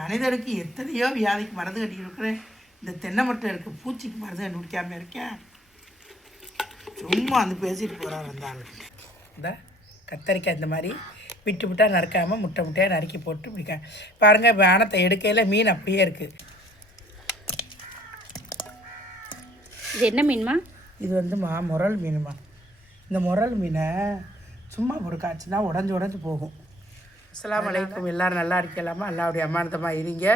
மனிதனுக்கு எத்தனையோ வியாதிக்கு மருந்து கட்டிக்கிட்டு இந்த தென்னை மட்டை இருக்குது, பூச்சிக்கு மருந்து கண்டுபிடிக்காமல் இருக்கேன். சும்மா வந்து பேசிட்டு போகிறார் அந்த ஆள். இந்த கத்தரிக்காய் இந்த மாதிரி விட்டு விட்டால் நறுக்காமல் முட்டை முட்டையாக நறுக்கி போட்டு பிடிக்க பாருங்கள். பானத்தை எடுக்கையில் மீன் அப்படியே இருக்குது. இது என்ன மீன்மா? இது வந்துமா முரல் மீனுமா. இந்த முரல் மீனை சும்மா ஒரு காய்ச்சினா உடஞ்சி போகும். அஸ்ஸலாமு அலைக்கும். எல்லோரும் நல்லா இருக்கலாமா? அல்லாவுடைய அம்மானதமாக இருங்க.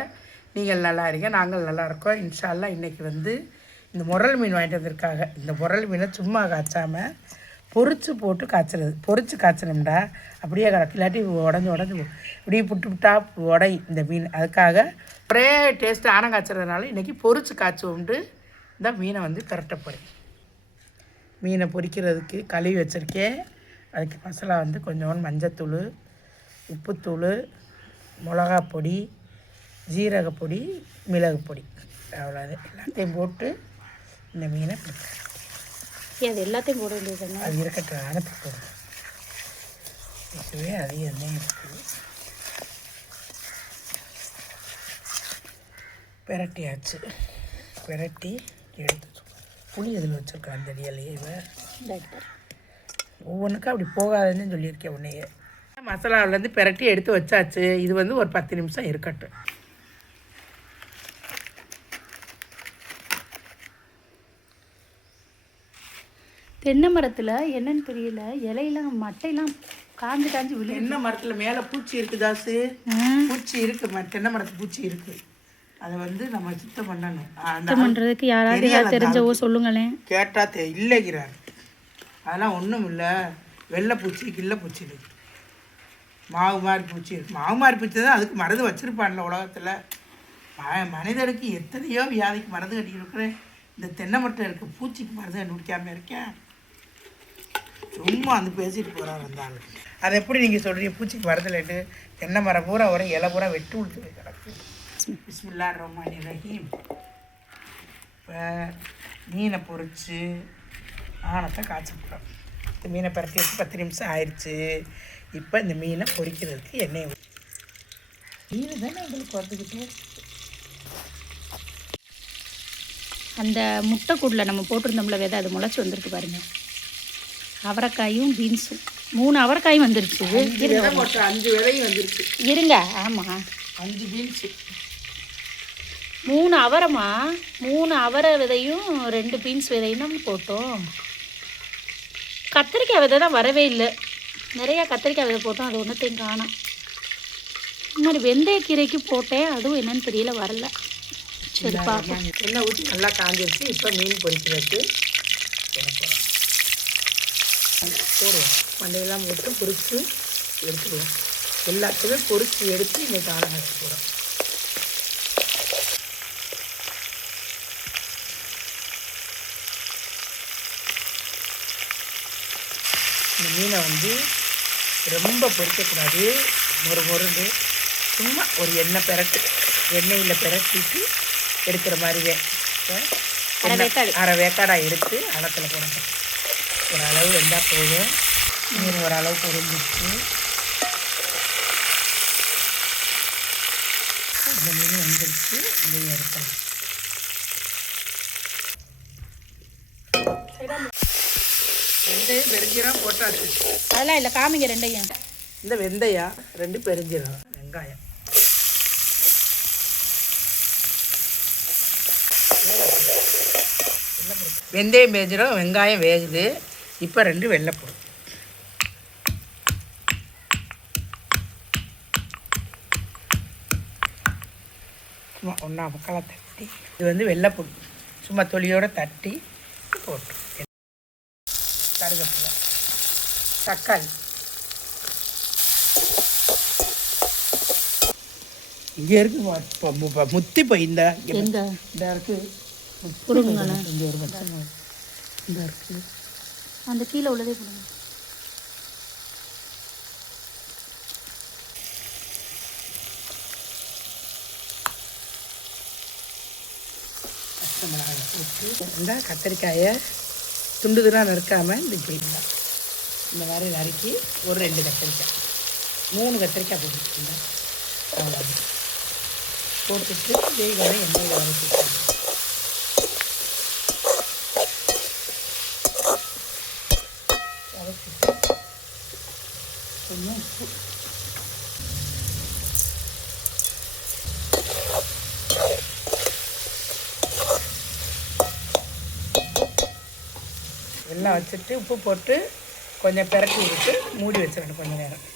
நீங்கள் நல்லா இருங்க, நாங்கள் நல்லா இருக்கோம் இன்ஷா அல்லாஹ். இன்றைக்கி வந்து இந்த முரல் மீன் வாங்கிட்டு வந்திருக்காங்க. இந்த முரல் மீனை சும்மா காய்ச்சாமல் பொரிச்சு போட்டு காய்ச்சறது. பொரிச்சு காய்ச்சணும்டா அப்படியே கிடக்கு, இல்லாட்டி உடஞ்சி இப்படியே புட்டு புட்டா உடை இந்த மீன். அதுக்காக ஒரே டேஸ்ட்டு ஆனம் காய்ச்சறதுனால இன்றைக்கி பொரிச்சு காய்ச்சுவோம்ட்டு இந்த மீனை வந்து கரெக்டாக மீனை பொரிக்கிறதுக்கு கழுவி வச்சுருக்கேன். அதுக்கு மசாலா வந்து கொஞ்சோண்டு மஞ்சத்தூள், உப்புத்தூள், மிளகாப்பொடி, ஜீரகப்பொடி, மிளகு பொடி, அவ்வளோது எல்லாத்தையும் போட்டு இந்த மீனை அது எல்லாத்தையும் போட வேண்டியது. அது இருக்கட்டும், அனுப்பி போடுங்க. இதுவே அதிகம் எண்ணெய் இருக்குது. பிரட்டியாச்சு. பிரட்டி எடுத்து புளி இதில் வச்சுருக்கேன் அந்த அடியிலேயே. ஒவ்வொன்றுக்கும் அப்படி போகாதுன்னு சொல்லியிருக்கேன் உன்னையே. மசாலாவிலேருந்து பிரட்டி எடுத்து வச்சாச்சு. இது வந்து ஒரு 10 நிமிஷம் இருக்கட்டும். தென்னை மரத்தில் என்னன்னு தெரியல, இலையெல்லாம் மட்டையெல்லாம் காஞ்சி விழு. தென்னை மரத்தில் மேலே பூச்சி இருக்குது தாசு, பூச்சி இருக்குது. தென்னை மரத்து பூச்சி இருக்குது. அதை வந்து நம்ம சுத்தம் பண்ணணும். சுத்தம் பண்ணுறதுக்கு யாராவது தெரிஞ்சவோ சொல்லுங்களேன். கேட்டால் இல்லைங்கிறார். அதெல்லாம் ஒன்றும் இல்லை. வெள்ளை பூச்சி, கிள்ளை பூச்சி இருக்குது, மாவு மாதிரி பூச்சி இருக்குது. மாவு மாதிரி பூச்சி தான் அதுக்கு மருந்து வச்சுருப்பான்ல உலகத்தில். மனிதனுக்கு எத்தனையோ வியாதிக்கு மருந்து கட்டிக்கிட்டு இந்த தென்னை மட்டை இருக்குது, பூச்சிக்கு மருந்து கண்டுபிடிக்காமல் இருக்கேன். சும்மா வந்து பேசிட்டு போகிறார் அந்த ஆள். அதை எப்படி நீங்கள் சொல்கிறீங்க பூச்சிக்கு மருந்துலட்டு? தென்னை மரம் பூரா ஒரு இலை பூரா வெட்டு விழுத்து கிடக்கு. பிஸ்மில்லாஹிர் ரஹ்மானிர் ரஹீம். இப்போ மீனை பொரித்து ஆனத்தை காய்ச்ச போகிறோம். இந்த மீனை பரட்டி வச்சு 10 நிமிஷம் ஆயிடுச்சு. இப்போ இந்த மீனை பொரிக்கிறதுக்கு எண்ணெய் மீன் தானே உங்களுக்கு வந்துக்கிட்டு. அந்த முட்டைக்கூடில் நம்ம போட்டிருந்தோம்ல விதை, அது முளைச்சி வந்துருக்கு பாருங்கள். அவரைக்காயும் பீன்ஸும் 3 அவரைக்காயும் வந்துருச்சு. 5 விதையும் வந்துருச்சு. இருங்க, ஆமாம் 5 பீன்ஸு, 3 அவரைமா. 3 அவரை விதையும் 2 பீன்ஸ் விதையும் தான் போட்டோம். கத்திரிக்காய் விதை தான் வரவே இல்லை. நிறையா கத்திரிக்காய் விதை போட்டோம், அது ஒன்றுத்தையும் காணோம். இந்த மாதிரி வெந்தயக்கீரைக்கு போட்டேன், அதுவும் என்னன்னு தெரியல, வரல. சரி பார்ப்போம். எண்ணெய் ஊற்றி நல்லா காஞ்சிருச்சு. இப்போ மீன் பொரிக்கிறதுக்கு போடுவோம். மண்டையெல்லாம் போட்டு பொரித்து எடுத்துடுவோம். எல்லாத்தையுமே பொரித்து எடுத்து இன்றைக்கி ஆணம் வச்சு போகிறோம். இந்த மீனை வந்து ரொம்ப பொரிக்கக்கூடாது, மொறுன்னு சும்மா ஒரு எண்ணெயில் பிரட்டிட்டு எடுக்கிற மாதிரியே அரை வேக்காடாக எடுத்து அடத்தில் போடணும். ஒரு அளவு வெந்தால் போதும். மீன் ஒரு அளவு பொரிஞ்சிச்சு. இந்த மீன் வந்துருச்சு. இதையும் எடுத்தோம். வெந்தயம் பெருஞ்சீரகம் போட்டாச்சு. அதெல்லாம் இல்லை, காமிங்க ரெண்டையும். இந்த வெந்தயம் 2 பெருஞ்சீரகம், வெங்காயம். வெந்தயம் பெருஞ்சீரகம் வெங்காயம் வேகுது. இப்போ 2 வெள்ளைப்பூடு. சும்மா ஒன்றா முக்காலாக தட்டி, இது வந்து வெள்ளைப்பூடு சும்மா தொலியோடு தட்டி போட்டு, கருவேப்பிலை, தக்காளி. இங்கே இருக்கு முத்தி போய் இந்த இருக்கு கொடுங்க. இங்கே ஒரு பச்சை இந்த இருக்கு, அந்த கீழே உள்ளதே கொடுங்க. பச்சை மிளகாய் போட்டு இந்த கத்திரிக்காயை துண்டுதுலாம் நறுக்காமல் இந்த இப்படிங்களா இந்த மாதிரி நறுக்கி ஒரு 2 கத்திரிக்காய் 3 கத்திரிக்காய் போட்டுருக்கீங்க. அவ்வளோ போட்டுட்டு வேகலை எண்ணெயில் வதக்கிக்கலாம். வதக்கிட்டு கொஞ்சம் உப்பு, எல்லாம் வச்சுட்டு உப்பு போட்டு கொஞ்சம் பிறக்கி விட்டு மூடி வச்சிடணும் கொஞ்சம் நேரம்.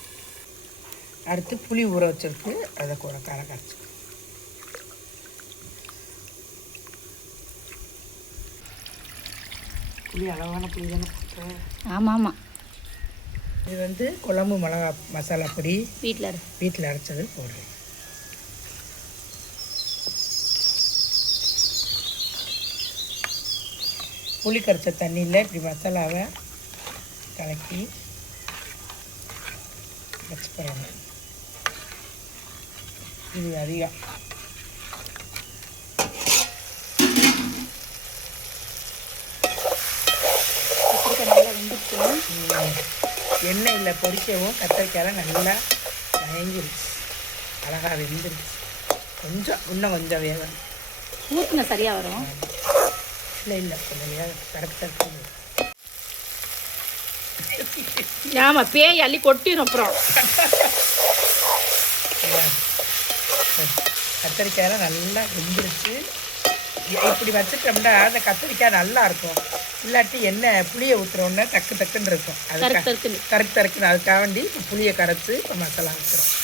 அடுத்து புளி ஊற வச்சிருக்கு, அதை கூட கார கரைச்சி புளி அளவான புளி தானே போட்டேன். ஆமாம் ஆமாம். இது குழம்பு மிளகா மசாலா பொடி வீட்டில் அரைச்சது போடுறேன். புளி கரைச்ச தண்ணியில் இப்படி மசாலாவை கலக்கி வச்சு போகிறாங்க. இது அதிகம் நல்லா வெந்துச்சு. எண்ணெயில் பொரிக்கவும் கத்திரிக்காயெல்லாம் நல்லா வயங்கிருச்சு, அழகாக வெந்துருச்சு. இன்னும் கொஞ்சம் வேகம் ஊற்றுங்க சரியாக வரும். இல்லை கொஞ்சம் வேகம் கரெக்டாக. ஆமாம், பேய் அள்ளி கொட்டிடும் அப்புறம். கத்திரிக்காயெல்லாம் நல்லா வெந்துருச்சு. இப்படி வச்சுட்டோம்னா அந்த கத்திரிக்காய் நல்லா இருக்கும். இல்லாட்டி எண்ணெய் புளியை ஊற்றுறோன்னா டக்குன்னு இருக்கும். அது கருக்குன்னு அதுக்காக வேண்டி புளியை கரைச்சி இப்போ மசாலா ஊற்றுறோம்.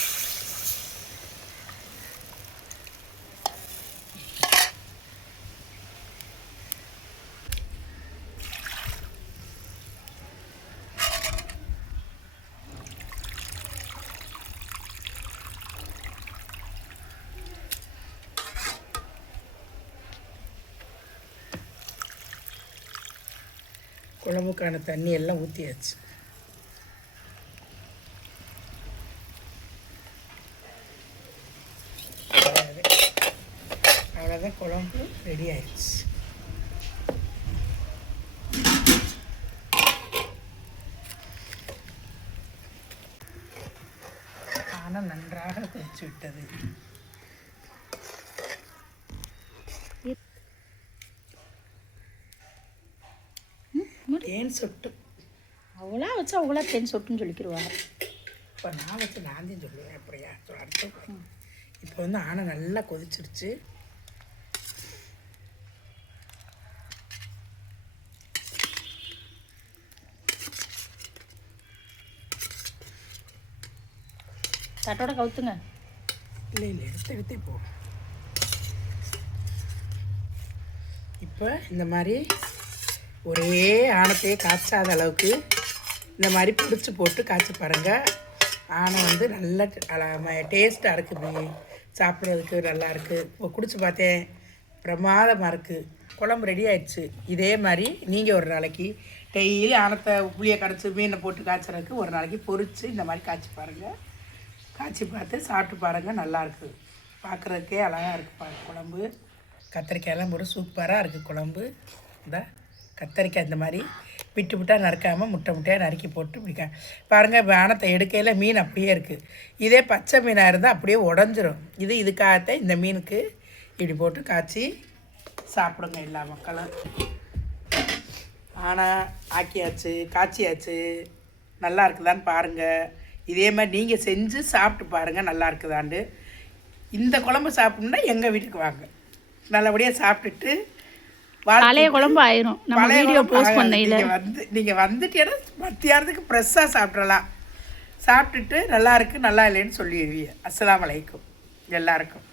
குழம்புக்கான தண்ணி எல்லாம் ஊற்றியாச்சு. அவ்வளோதான், குழம்பு ரெடி ஆயிடுச்சு. ஆனால் நன்றாக கொதிச்சு விட்டது. தேன் சொட்டு அவளா வச்சு அவங்களா தேன் சொட்டுன்னு சொல்லிக்கிடுவாங்க. இப்போ நான் வச்சு நான் தான் சொல்லுவேன். அப்படியா அடுத்து இப்போ ஆனை நல்லா கொதிச்சிருச்சு. தட்டோட கவுத்துங்க. இல்லை எடுத்தே போ. இப்போ இந்த மாதிரி ஒரே ஆணத்தையே காய்ச்சாத அளவுக்கு இந்த மாதிரி பிடிச்சி போட்டு காய்ச்சி பாருங்கள். ஆனை நல்ல டேஸ்ட்டாக இருக்குது, சாப்பிட்றதுக்கு நல்லா இருக்குது. இப்போ குடிச்சு பார்த்தேன், பிரமாதமாக இருக்குது. குழம்பு ரெடி ஆயிடுச்சு. இதே மாதிரி நீங்கள் ஒரு நாளைக்கு டெய்லி ஆனத்தை புளியை கரைச்சி மீனை போட்டு காய்ச்சறதுக்கு ஒரு நாளைக்கு பொரித்து இந்த மாதிரி காய்ச்சி பாருங்கள். காய்ச்சி பார்த்து சாப்பிட்டு பாருங்கள், நல்லாயிருக்கு. பார்க்குறதுக்கே அழகாக இருக்குது குழம்பு. கத்திரிக்காயெல்லாம் போட்டு சூப்பராக இருக்குது குழம்பு. இந்த கத்திரிக்காய் இந்த மாதிரி விட்டு விட்டால் நறுக்காமல் முட்டையாக நறுக்கி போட்டு பிடிக்க பாருங்கள். ஆனத்தை எடுக்கையில் மீன் அப்படியே இருக்குது. இதே பச்சை மீனாக இருந்தால் அப்படியே உடஞ்சிரும். இதுக்காகத்தான் இந்த மீனுக்கு இப்படி போட்டு காய்ச்சி சாப்பிடுங்க எல்லா மக்களும். ஆனால் ஆக்கியாச்சு, காய்ச்சியாச்சு. நல்லா இருக்குதான்னு பாருங்கள். இதே மாதிரி நீங்கள் செஞ்சு சாப்பிட்டு பாருங்கள், நல்லா இருக்குதாண்டு. இந்த குழம்பு சாப்பிட்ணுன்னா எங்கள் வீட்டுக்கு வாங்க, நல்லபடியாக சாப்பிட்டுட்டு பழைய குழம்பு ஆயிரும். நம்ம வீடியோ போஸ்ட் பண்ணையில் நீங்கள் வந்துட்டீங்கன்னா மத்தியானத்துக்கு ஃப்ரெஷ்ஷாக சாப்பிட்றலாம். சாப்பிட்டுட்டு நல்லா இருக்குது நல்லா இல்லைன்னு சொல்லிடுவீங்க. அஸ்ஸலாமு அலைக்கும் எல்லாருக்கும்.